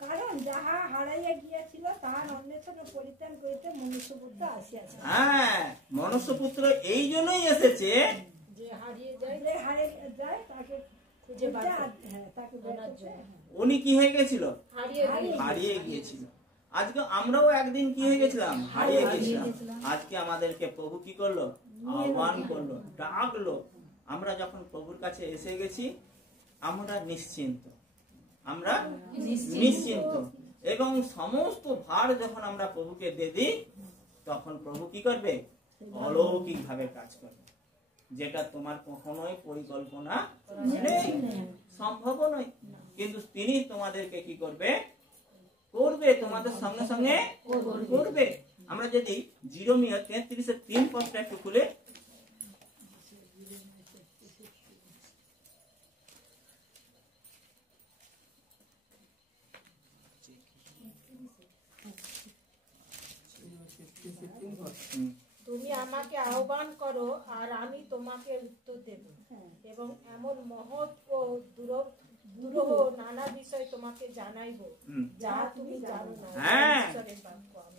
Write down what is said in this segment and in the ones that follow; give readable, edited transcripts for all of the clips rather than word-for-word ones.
কারণ যাহা হারাইয়া গিয়াছিল তাহার অন্বেষণ পরিত্রাণ করিতে মনুষ্যপুত্র আসিয়াছে। হ্যাঁ, মনুষ্যপুত্র এই জন্যই এসেছে যে হারিয়ে যায় তাকে খুঁজে পায়। হ্যাঁ, তাকে বের করতে। উনি কি হয়ে গেছিল? হারিয়ে গিয়েছিল। আজকে আমরাও একদিন কি হয়ে গেছিলাম? হারিয়ে গেছিলাম। আজকে আমাদেরকে প্রভু কি করলো? আহ্বান করলো, ডাকলো। আমরা যখন প্রভুর কাছে এসে গেছি আমরা নিশ্চিন্ত, আমরা নিশ্চিন্ত এবং সমস্ত ভার যখন আমরা প্রভুকে দিয়ে দিই তখন প্রভু কি করবে? অলৌকিক ভাবে কাজ করবে, যেটা তোমার কখনোই পরিকল্পনা নেই, সম্ভব নয়, কিন্তু তিনি তোমাদেরকে কি করবে? করবে, তোমাদের সঙ্গে সঙ্গে করবে। আমরা যদি জিরোমিয়া 33:3 পদটা একটু খুলে, তুমি আমাকে আহ্বান করো আর আমি তোমাকে উত্তর দেব এবং এমন মহৎ ও দুরূহ নানা বিষয় তোমাকে জানাইবো যা তুমি জানো না।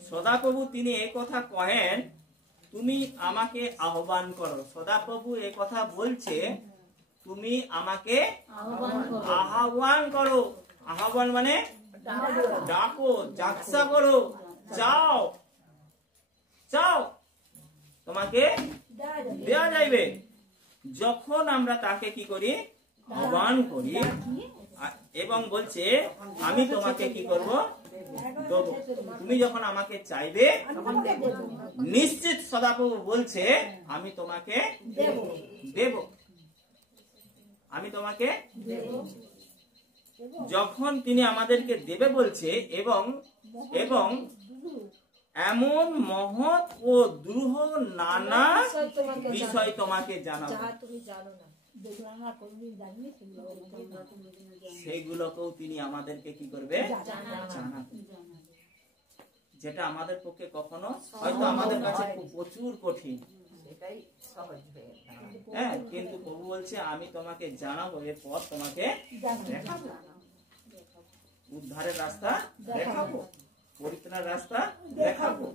সদাপ্রভু তিনি এই কথা কহেন, তুমি আমাকে আহ্বান করো। সদাপ্রভু এই কথা বলছে, তুমি আমাকে আহ্বান করো। আহ্বান মানে ডাকো, যাচ্ছা করো, চাও, চাও, তোমাকে দেয়া যাইবে। যখন আমরা তাকে কি করি? আহ্বান করি এবং বলছে আমি তোমাকে কি করব? দেব। তুমি যখন আমাকে চাইবে নিশ্চিত সদাপ্রভু বলছে আমি তোমাকে দেব, আমি তোমাকে যখন তিনি আমাদেরকে দেবে বলছে এবং এবং এমন মহৎ ও দুরূহ নানা বিষয় তোমাকে জানাবো, সেগুলোকেও তিনি আমাদেরকে কি করবে? জানাবে, যেটা আমাদের পক্ষে কখনো হয়তো আমাদের কাছে প্রচুর কঠিন, হ্যাঁ, কিন্তু প্রভু বলছে আমি তোমাকে জানাবো, এর পথ তোমাকে দেখাবো, উদ্ধারের রাস্তা দেখাবো, পরিত্রাণের রাস্তা দেখাবো,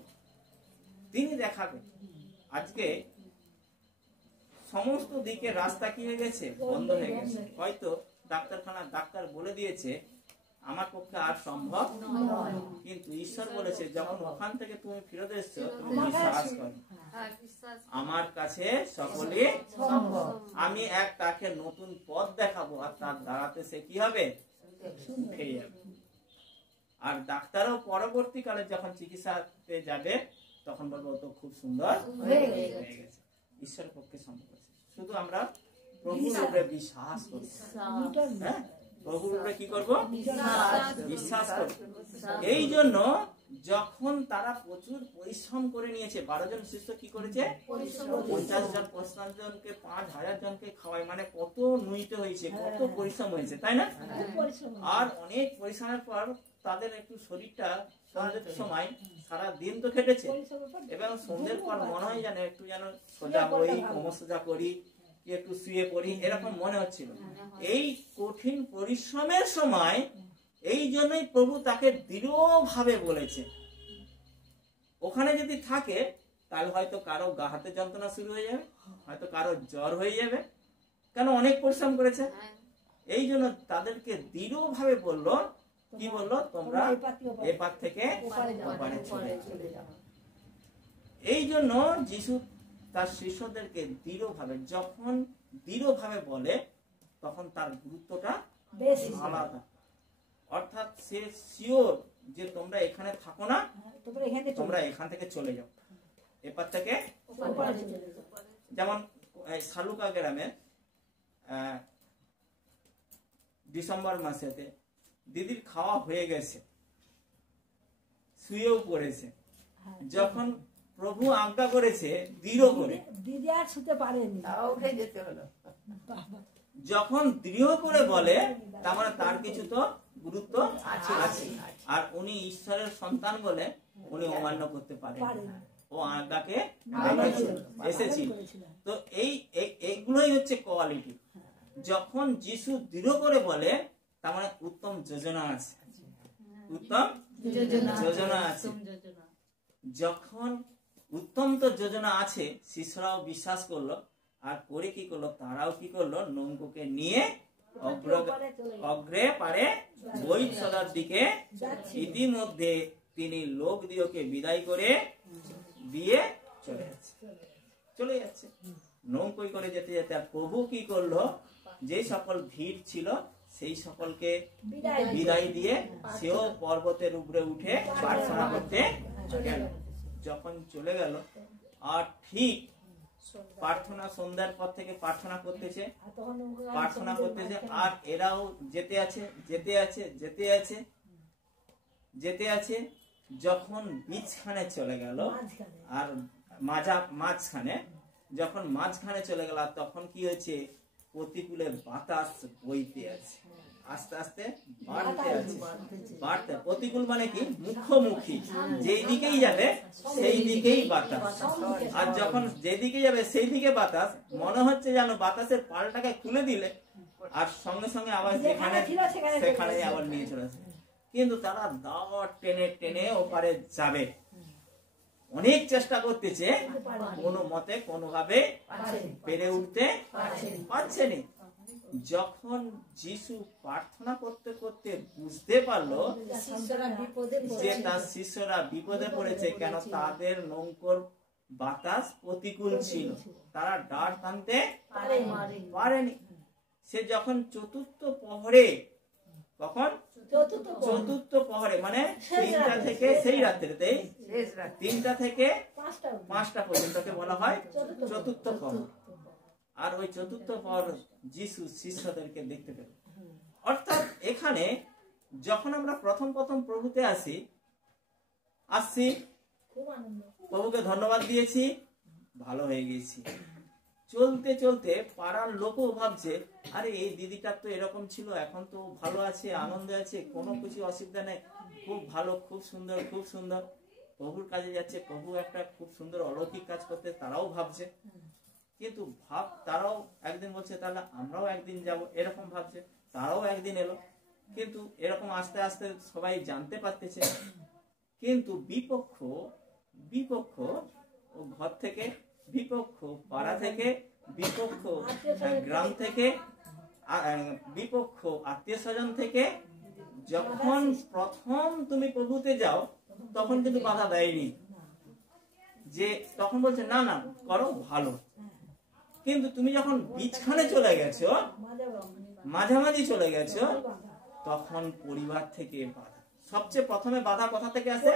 তিনি দেখাবেন। আজকে সমস্ত দিকে রাস্তা কি হয়ে গেছে? বন্ধ হয়ে গেছে। হয়তো ডাক্তারখানার ডাক্তার বলে দিয়েছে আমার পক্ষে আর সম্ভব নয়, কিন্তু ঈশ্বর বলেছে যখন ওখান থেকে তুমি ফিরত এসছো তুমি বিশ্বাস করো আমার কাছে সকলে সম্ভব। আমি এক তাকে নতুন পথ দেখাবো আর তার দ্বারাতে সে কি হবে? পেয়ে যাবে। আর ডাক্তারও পরবর্তীকালে যখন চিকিৎসাতে যাবে তখন বলবো তো খুব সুন্দর হয়ে গেছে। ঈশ্বরের পক্ষে সম্ভব আছে, শুধু আমরা প্রভুর উপরে বিশ্বাস করি। হ্যাঁ, প্রভুর উপরে কি করবো? বিশ্বাস করব। এই জন্য যখন তারা প্রচুর পরিশ্রম করে নিয়েছে, 12 জন শিষ্য কি করেছে? 50 জন 50 জনকে 5000 জনকে খাওয়ায়, মানে কত নুইতে হয়েছে, কত পরিশ্রম হয়েছে, তাই না? আর অনেক পরিশ্রমের পর তাদের একটু শরীরটা সন্ধ্যের সময় সারা দিন তো খেটেছে এবং সন্ধ্যের পর মনে হয় যেন একটু যেন সোজা করি, কোমর সোজা করি, একটু শুয়ে পড়ি, এরকম মনে হচ্ছিল। এই কঠিন পরিশ্রমের সময় এই জন্যই প্রভু তাকে দৃঢ়ভাবে বলেছে। ওখানে যদি থাকে তাহলে হয়তো কারো গা হাতে যন্ত্রণা শুরু হয়ে যাবে, হয়তো কারো জ্বর হয়ে যাবে, কেন? অনেক পরিশ্রম করেছে। এই জন্য তাদেরকে দৃঢ়ভাবে বললো, কি বললো? তোমরা এপার থেকে ওপারে চলে যাও। এই জন্য যিশু তার শিষ্যদেরকে দৃঢ়ভাবে যখন দৃঢ়ভাবে বলে তখন তার গুরুত্বটা আলাদা। অর্থাৎ সে শিওর যে তোমরা এখানে থাকো না, তোমরা এখান থেকে চলে যাও, এপার থেকে। যেমন সালুকা গ্রামে ডিসেম্বর মাসেতে দিদির খাওয়া হয়ে গেছে, শুয়েও পড়েছে, যখন প্রভু আজ্ঞা করেছে দৃঢ় করে, দিদি আর শুতে পারেনি, যেতে হলো। যখন দৃঢ় করে বলে তার মানে তার কিছু তো গুরুত্ব আছে, আর উনি ঈশ্বরের সন্তান বলে উনি অমান্য করতে পারেন, ও আজ্ঞাকে এসেছিল। তো এইগুলোই হচ্ছে কোয়ালিটি। যখন যিশু দৃঢ় করে বলে তার মানে উত্তম যোজনা আছে, উত্তম যোজনা আছে। যখন উত্তম তো যোজনা আছে, শিষ্যরাও বিশ্বাস করলো, আর করে কি করলো, তারাও কি করলো, নৌকোকে নিয়ে অগ্রে পারে বৈঠসদার দিকে ইতিমধ্যে তিনি লোক দিওকে বিদায় করে দিয়ে চলে যাচ্ছে। নৌকোয় করে যেতে যেতে প্রভু কি করলো, যে সকল ভিড় ছিল সেই সকলকে বিদায় দিয়ে সেও পর্বতের উপরে উঠে প্রার্থনা করতে গেল। যখন চলে গেল, আর ঠিক প্রার্থনা সন্ধ্যার পর থেকে প্রার্থনা করতেছে, আর এরাও যেতে আছে। যখন বীজখানে চলে গেল, আর মাঝখানে যখন চলে গেল, তখন কি হয়েছে, প্রতিকূলে বাতাস বইতে আছে, আস্তে আস্তে বাড়তে। প্রতিকূল মানে কি, মুখোমুখি, যেই দিকেই যাবে সেই দিকেই বাতাস। আর যখন যেদিকে যাবে সেই দিকে বাতাস, মনে হচ্ছে যেন বাতাসের পালটাকে খুলে দিলে আর সঙ্গে সঙ্গে আবার সেখানে আবার নিয়ে চলে আসে। কিন্তু তারা দাওয়ার টেনে টেনে ওপারে যাবে, অনেক চেষ্টা করতেছে, কোনো মতে কোনোভাবে পেরে উঠতে পারছে না। যখন যিশু প্রার্থনা করতে করতে বুঝতে পারলো যে তার শিষ্যরা বিপদে পড়েছে, কেন তাদের নৌকোর বাতাস প্রতিকূল ছিল, তারা ডার টানতে পারেনি। সে যখন চতুর্থ প্রহরে মানে 3টা থেকে, সেই রাত্রিতে 3টা থেকে 5টা পর্যন্ত বলা হয় চতুর্থ প্রহর। আর ওই চতুর্থ প্রহর যিশু শিষ্যদেরকে দেখতে পেল। অর্থাৎ এখানে যখন আমরা প্রথম প্রভুতে আসছি, প্রভুকে ধন্যবাদ দিয়েছি, ভালো হয়ে গেছি। চলতে চলতে পাড়ার লোকও ভাবছে, আরে এই দিদিটার তো এরকম ছিল, এখন তো ভালো আছে, আনন্দে আছে, কোনো কিছু অসুবিধা নেই, খুব ভালো, খুব সুন্দর, খুব সুন্দর। প্রভুর কাজে যাচ্ছে, প্রভু একটা খুব সুন্দর অলৌকিক কাজ করতে, তারাও ভাবছে। কিন্তু তারাও একদিন বলছে, তাহলে আমরাও একদিন যাব, এরকম ভাবছে। তারাও একদিন এলো, কিন্তু এরকম আস্তে আস্তে সবাই জানতে পারতেছে। কিন্তু বিপক্ষ ঘর থেকে, বিপক্ষ পাড়া থেকে, বিপক্ষ গ্রাম থেকে, বিপক্ষ আত্মীয় স্বজন থেকে, যখন প্রথম তুমি প্রভুতে যাও তখন কিন্তু বাধা দেয়নি, যে তখন বলছে না না করো, ভালো। কিন্তু তুমি যখন বীজখানে চলে গেছো, মাঝামাঝি চলে গেছো, তখন পরিবার থেকে বাধা। সবচেয়ে প্রথমে বাধা কোথা থেকে আসে?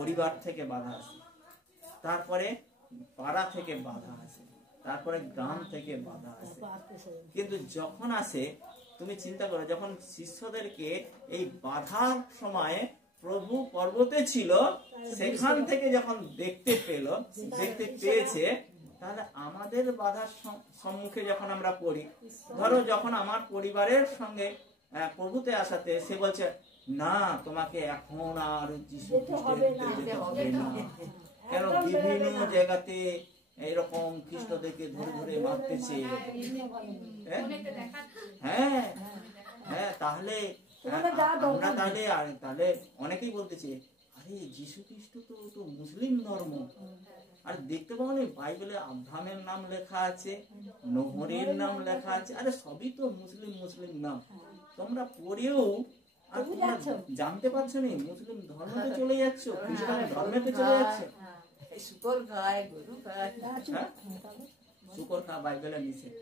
পরিবার থেকে বাধা আসে, তারপরে পাড়া থেকে বাধা আসে, তারপরে গ্রাম থেকে বাধা আসে। কিন্তু যখন আসে, তুমি চিন্তা করো, যখন শিষ্যদেরকে এই বাধার সময়ে প্রভু পর্বতে ছিল, সেখান থেকে যখন দেখতে পেয়েছে, তাহলে আমাদের বাধার সম্মুখে যখন আমরা পড়ি, ধরো যখন আমার পরিবারের সঙ্গে প্রভুতে আসাতে সে বলছে, না তোমাকে এখন আর যিশু খ্রিস্টের যেতে হবে না, কেন বিভিন্ন জায়গাতে এরকম খ্রিস্টদেরকে ধরে ধরে মারতেছে। হ্যাঁ, তাহলে আমরা তাহলে অনেকেই বলতেছে, আরে যিশু খ্রিস্ট তো মুসলিম ধর্ম। আর দেখতে পাবো না বাইবেলে আব্রাহামের নাম লেখা আছে, নোহরের নাম লেখা আছে, আরে সবই তো মুসলিম নাম। তোমরা পড়েও আর তোমরা জানতে পারছো না, মুসলিম ধর্মতে চলে যাচ্ছ, খ্রিস্টান ধর্মেতে চলে যাচ্ছে। শুকর খাওয়া বাইবেলে নিষেধ।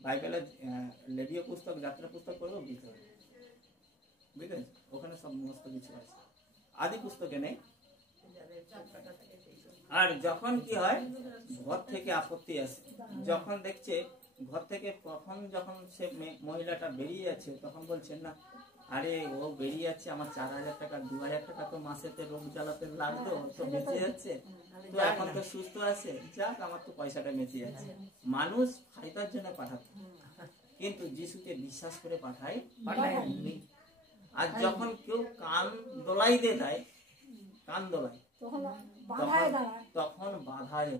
বাইবেলে লেবীয় পুস্তক, যাত্রা পুস্তক পড়েও বুঝতে হবে, বুঝলেন? ওখানে সমস্ত কিছু আছে, আদি পুস্তকে নেই। আর যখন কি হয়, ঘর থেকে আপত্তি আসে, যখন দেখছে ঘর থেকে, যখন সে মহিলাটা বেরিয়ে যাচ্ছে, তখন বলছেন না, আরে ও বেরিয়ে যাচ্ছে, আমার 4000 টাকা 2000 টাকা তো মাসেতে রোগ জ্বালাতে লাগতো, তো বেঁচে যাচ্ছে, তো এখন তো সুস্থ আছে, যাক আমার তো পয়সাটা বেঁচে যাচ্ছে। মানুষ ফায়দার জন্য পাঠাতো, কিন্তু যিশুকে বিশ্বাস করে পাঠায়। আর যখন কেউ কান দোলাই দেয়, তখন বাধায়